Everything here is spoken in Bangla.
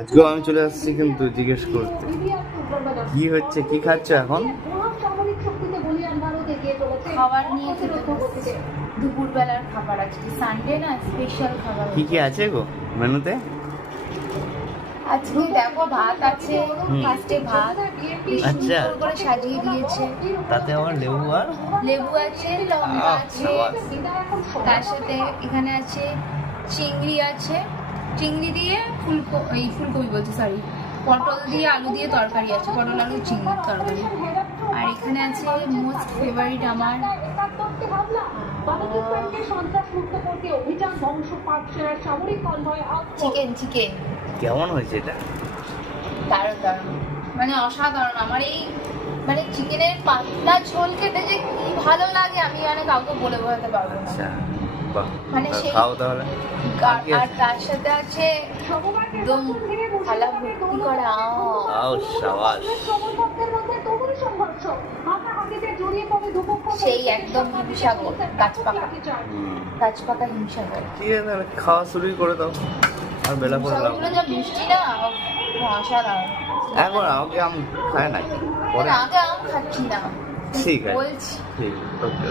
আজকেও আমি চলে আসছি কিন্তু জিজ্ঞেস করতে কি হচ্ছে, কি খাচ্ছ এখন? খাবার নিয়ে খেতে বসেছে। দুপুরবেলার খাবার আজকে সানডে না, স্পেশাল খাবার। কি কি আছে গো মেনুতে? আজকে দেখো ভাত আছে, ফার্স্টে ভাত আচ্ছা সুন্দর করে সাজিয়ে দিয়েছে, তাতে আমার লেবু আর লেবু আছে, লঙ্কা আছে, তার সাথে এখানে আছে চিংড়ি আছে, চিংড়ি দিয়ে ফুলকপি বলছি সরি, পটল দিয়ে আলু দিয়ে তরকারি আছে, পটল আলু চিংড়ির তরকারি। আর এখানে আছে মোস্ট ফেভারিট আমার চিকেন। চিকেন কেমন হয়েছে এটা? দারুণ দারুণ, মানে অসাধারণ। আমার এই মানে চিকেনের পাতলা ঝোল খেতে যে কি ভালো লাগে আমি মানে কাউকে বলে বোঝাতে পারবো না। আচ্ছা বাহ, মানে সেই খাও তাহলে। আর তার সাথে আছে একদম থালা ভর্তি করা আও শাবাশ, সেই একদম হিমসাগর, গাছপাকা হিমসাগর। ঠিক আছে তাহলে খাওয়া শুরুই করে দাও, আর বেলা করে দাও। হিমসাগরগুলো যা মিষ্টি না, অসাধারণ। এখন আমাকে আম খায় নাকি পরে? আগে আম খাচ্ছি না, ঠিক আছে বলছি। ঠিক আছে, ওকে।